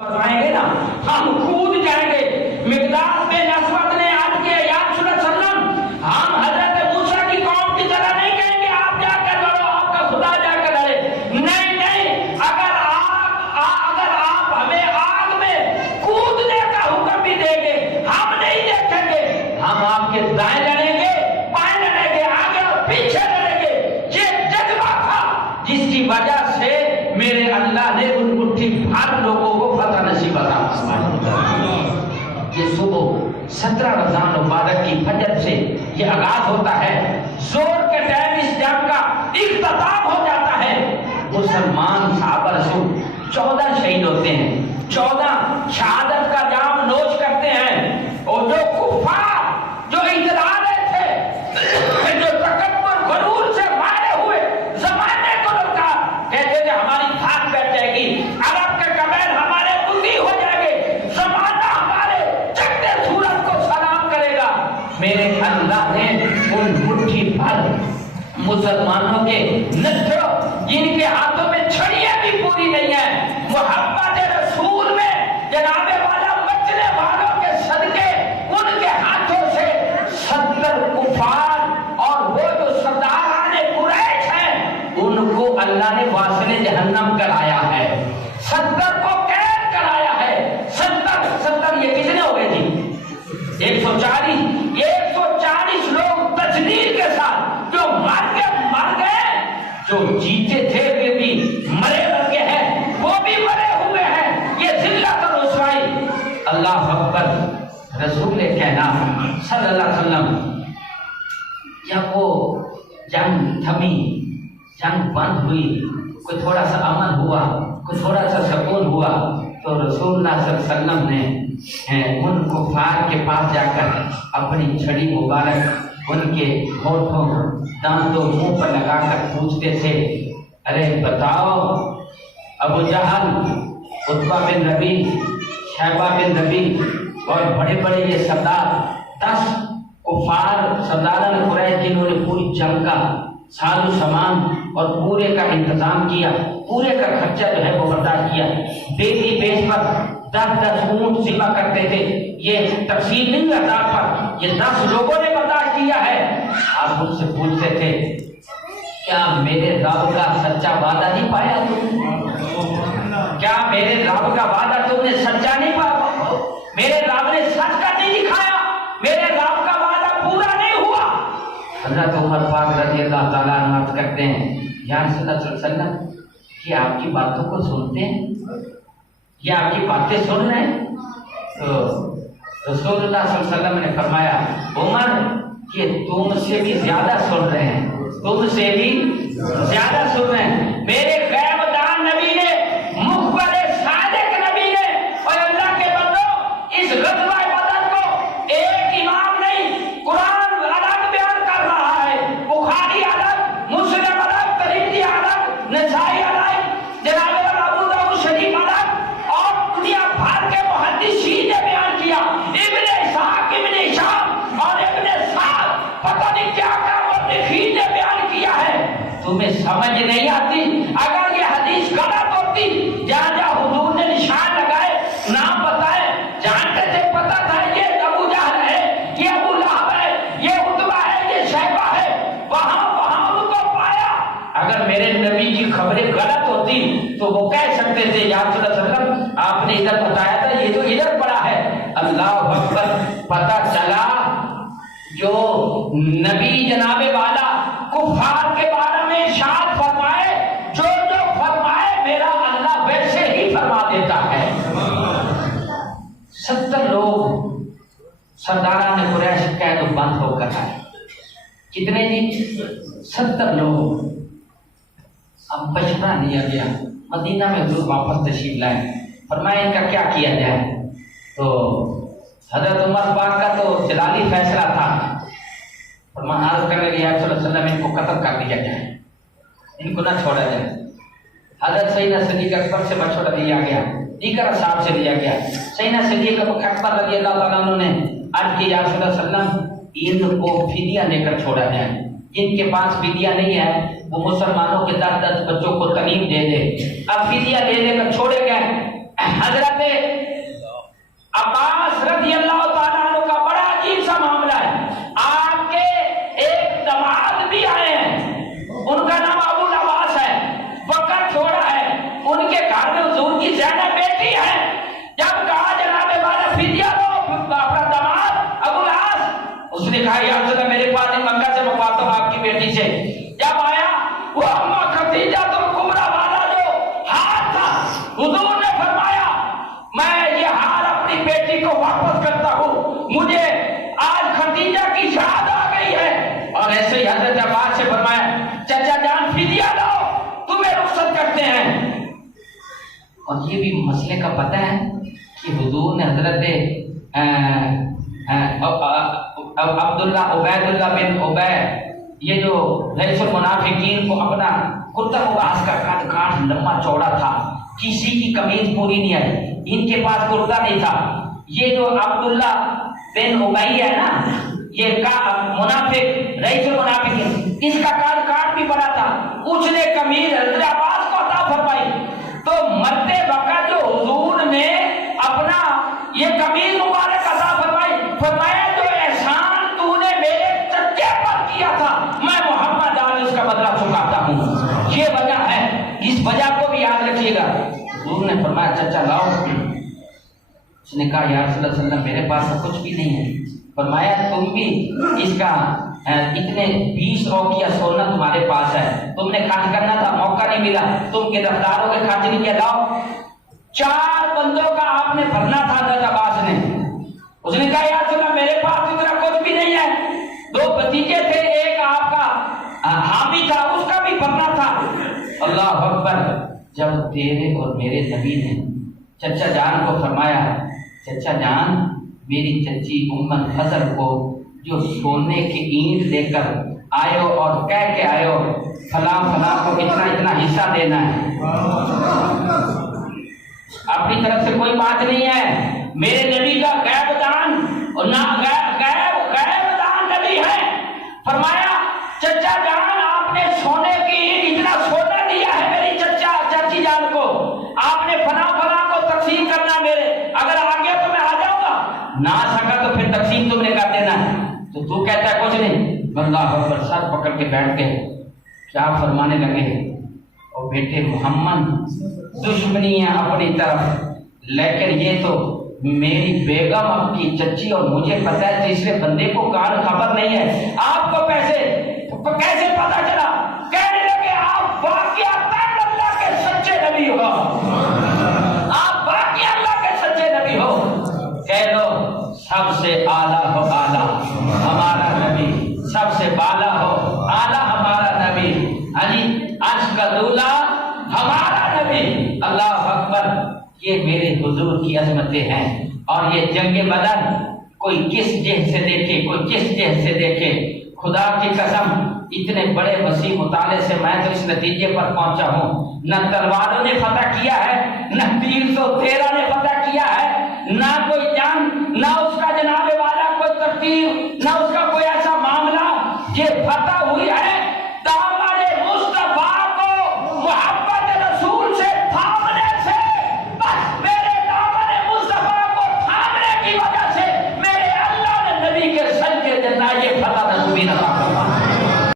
فرمائیں گے نا ہم کود جائیں گے۔ مقداد بن اسود نے عرض کیا یا رسول اللہ صلی اللہ علیہ وسلم ہم حضرت موسیٰ کی قوم کی طرح نہیں کہیں گے آپ جا کر لڑو، آپ کا خدا جا کر لڑے۔ نہیں نہیں، اگر آپ ہمیں آگ میں کودنے کا حکم بھی دیں گے ہم نہیں دیکھیں گے، ہم آپ کے دائیں لڑیں گے، بائیں لڑیں گے، آگے اور پیچھے لڑیں گے۔ یہ جذبہ تھا جس کی وجہ سے میرے اللہ نے ان مٹھی بھر لوگوں کو فتح نصیب عطا فرمائی۔ یہ صبح 17 رمضان مبارک کی فجر سے یہ آغاز ہوتا ہے، زور کے ٹائم اس جنگ کا اختتام ہو جاتا ہے۔ مسلمان صحابہ رسول 14 شہید ہوتے ہیں، 14 شہادت کا جام نوش کرتے ہیں، اور جو کفار جو ادھر آ رہے تھے، جو تکبر غرور سے مارے ہوئے زمانے کو روکا، کہتے تھے ہماری دھاک بیٹھ جائے گی، عرب کے قبائل ہمارے بندی ہو جائے گے، زمانہ ہمارے چکتے صورت کو سلام کرے گا۔ میرے اللہ نے ان مٹھی بھر مسلمانوں کے نچھڑوں جن کے ہاتھوں میں چھڑیاں بھی پوری نہیں ہیں، محبت رسول میں جناب والا بچنے والوں کے صدقے ان کے ہاتھوں سے 70 کفار اور وہ جو سرداران قریش ہیں ان کو اللہ نے واصل جہنم کرایا ہے، 70 کو قید کرایا ہے۔ 70 یہ کتنے ہو گئے جی؟ 140 لوگ تجلیل کے ساتھ جو مر گئے، جو جیتے تھے وہ بھی مرے لگے ہیں، وہ بھی مرے ہوئے ہیں۔ یہ ذلت اور رسوائی، اللہ اکبر۔ رسول کہنا صلی اللہ علیہ وسلم جب وہ جنگ تھمی، جنگ بند ہوئی، کوئی تھوڑا سا امن ہوا، کوئی تھوڑا سا سکون ہوا، تو رسول اللہ صلی اللہ علیہ وسلم نے ان کفار کے پاس جا کر اپنی چھڑی مبارک ان کے ہونٹوں دانتوں منہ پر لگا کر پوچھتے تھے، ارے بتاؤ ابو جہل، عتبہ بن ربی، شیبہ بن ربی اور بڑے بڑے یہ سردار، 10 کفار سرداران قریش جنہوں نے پوری جنگ کا ساز و سامان اور پورے کا انتظام کیا، پورے کا خرچہ جو ہے وہ برداشت کیا، بیٹی بیچ پر 10 اونٹ ذبح کرتے تھے، یہ تفصیل نہیں ہے پر یہ 10 لوگوں نے برداشت کیا ہے۔ آپ مجھ سے پوچھتے تھے کیا میرے رب کا سچا وعدہ نہیں پایا تم؟ کیا میرے رب کا وعدہ تم نے سچا نہیں پایا؟ میرے رب نے سچ کا نہیں دکھایا، میرے رب کا وعدہ پورا نہیں ہوا۔ حضرت عمر پاک رضی اللہ تعالیٰ عنہ عرض کرتے ہیں یا رسول اللہ صلی اللہ علیہ وسلم کہ آپ کی باتوں کو سنتے ہیں، یہ آپ کی باتیں سن رہے ہیں؟ تو رسول اللہ صلی اللہ علیہ وسلم نے فرمایا عمر کہ تم سے بھی زیادہ سن رہے ہیں، تم سے بھی زیادہ سن رہے ہیں۔ میرے غیب دان نبی نے، مخبر صادق نبی نے، اور اللہ کے بندوں اس غزوہ بدر کو ایک امام نہیں، قرآن الگ بیان کر رہا ہے، بخاری الگ، مسلم الگ، ترمذی الگ، نسائی الگ، جناب ابو داؤد شریف الگ، اور دنیا بھر کے محدثین نے بیان کیا، ابن اسحاق، ابن ہشام اور ابن سعد، پتہ نہیں کیا کیا مؤرخین نے بیان کیا ہے۔ تمہیں سمجھ نہیں آتی؟ اگر یہ حدیث غلط ہوتی، جہاں جہاں حضور نے نشان لگائے، نام بتائے، جانتے تھے، پتہ تھا یہ ابو جہل ہے، یہ ابو لہب ہے، یہ عتبہ ہے، یہ شیبہ ہے، وہاں ان کو پایا۔ اگر میرے نبی کی خبریں غلط ہوتی تو وہ کہہ سکتے تھے یا رسول اللہ صلی اللہ علیہ وسلم آپ نے ادھر بتایا تھا، یہ تو ادھر پڑا ہے۔ اللہ اکبر۔ پتہ چلا جو نبی جناب والا کفار کے بارے میں ارشاد فرمائے، جو فرمائے میرا اللہ ویسے ہی فرما دیتا ہے۔ 70 لوگ سرداران قریش قید و بند ہو کر آئے۔ کتنے جی؟ 70 لوگ۔ اب مشورہ لیا گیا، مدینہ میں حضور واپس تشریف لائے، فرمایا ان کا کیا کیا جائے؟ تو حضرت عمر پاک کا تو جلالی فیصلہ تھا، فرمایا عرض کرنے لگا صلی اللہ علیہ وسلم ان کو قتل کر دیا جائے، ان کو نہ چھوڑا جائے۔ حضرت سیدنا صدیق اکبر سے مشورہ لیا گیا، دیگر اصحاب سے لیا گیا۔ سیدنا صدیق اکبر رضی اللہ تعالیٰ عنہ نے عرض کی یا رسول اللہ صلی اللہ علیہ وسلم ان کو فدیہ لے کر چھوڑا جائے، جن کے پاس فدیہ نہیں ہے وہ مسلمانوں کے 10 بچوں کو تعلیم دے دے۔ اب فدیہ لے کر چھوڑے گئے، حضرت عباس رضی اللہ تعالیٰ عنہ کا بڑا عجیب سا معاملہ ہے. آپ کے ایک داماد بھی آئے ہیں، ان کا نام ابو العباس ہے، وقت تھوڑا ہے، ان کے گھر میں حضور کی زینب بیٹی ہے. جب کہا جناب والا فدیہ دو اپنا داماد ابو العاص، اس نے کہا یا رسول اللہ میرے پاس مکہ سے منگواتا ہوں آپ کی بیٹی سے. جب آیا وہ اما خدیجہ الکبریٰ والا جو ہار تھا، حضور نے فرمایا میں یہ ہار اپنی بیٹی کو واپس کرتا ہوں، مجھے آج خدیجہ کی شہادت آ گئی ہے. اور ایسے ہی حضرت عباس سے فرمایا چچا جان فدیہ دو، تمہیں رخصت کرتے ہیں. اور یہ بھی مسئلے کا پتہ ہے کہ حضور نے حضرت عبداللہ عبید اللہ بن عبید یہ جو رئیس المنافقین کو اپنا کرتا مباحث کا کاٹ لمبا چوڑا تھا، کسی کی قمیض پوری نہیں آئی، ان کے پاس کرتا نہیں تھا. یہ جو عبداللہ بن عبی ہے نا، یہ منافق رئیس المنافقین، اس کا کاٹ بھی بڑا تھا. اس نے قمیض حضرت عباس کو عطا فرمائی. تو مرتے وقت جو حضور نے اپنا یہ قمیض مبارک عطا فرمائی، فرمایا جو احسان تو نے میرے چچے پر کیا تھا میں محمد آج اس کا بدلہ چکاتا ہوں. یہ وجہ ہے، اس وجہ کو بھی یاد رکھیے گا. حضور نے فرمایا چچا لاؤ. اس نے کہا یا رسول اللہ صلی اللہ علیہ وسلم میرے پاس تو کچھ بھی نہیں ہے. فرمایا تم بھی اس کا اتنے 20 اوقیہ سونا تمہارے پاس ہے، تم نے خرچ کرنا تھا، موقع نہیں ملا، تم گرفتار ہو کے خرچ نہیں کیا. لاؤ. 4 بندوں کا آپ نے بھرنا تھا حضرت عباس نے. اس نے کہا یا رسول اللہ میرے پاس اتنا کچھ بھی نہیں ہے. 2 بھتیجے تھے، ایک آپ کا حامی تھا، اس کا بھی بھرنا تھا. اللہ اکبر. جب تیرے اور میرے نبی نے چچا جان کو فرمایا چچا جان میری چچی ام الفضل کو جو سونے کی اینٹ لے کر آئے ہو اور کہہ کے آئے ہو فلاں فلاں کو اتنا حصہ دینا ہے، اپنی طرف سے کوئی بات نہیں ہے. میرے نبی کا غیب دان اور نہ غیب دان نبی ہے. فرمایا چچا جان آپ نے سونے کی اینٹ اتنا سونا دیا ہے میری چچی جان کو، آپ نے فلاں فلاں کو تقسیم کرنا میرے، اگر آ گیا تو میں آ جاؤں گا، نہ آ سکا تو پھر تقسیم تم نے کر دینا ہے. تو کہتا ہے کچھ نہیں. اللہ اکبر. سر پکڑ کے بیٹھ گئے. کیا فرمانے لگے اور بیٹے محمد دشمنی ہے اپنی طرف، لیکن یہ تو میری بیگم اب کی چچی اور مجھے پتا ہے تیسرے بندے کو کار خبر نہیں ہے. آپ کو کیسے پتا چلا؟ کہنے لگے آپ واقعات اللہ کے سچے نبی ہو، آپ واقعی اللہ کے سچے نبی ہو. کہہ لو سب سے اعلیٰ ہو اعلیٰ ہمارا نبی، سب سے بالا ہو اعلیٰ ہمارا نبی، عرش کا دولا ہمارا نبی. اللہ اکبر. یہ میرے حضور کی عظمتیں ہیں. اور یہ جنگ بدر کوئی کس جہت سے دیکھے، کوئی کس جہت سے دیکھے، خدا کی قسم اتنے بڑے وسیع مطالعے سے میں تو اس نتیجے پر پہنچا ہوں. نہ تلواروں نے فتح کیا ہے، نہ 313 نے فتح کیا ہے، نہ کوئی جنگ، نہ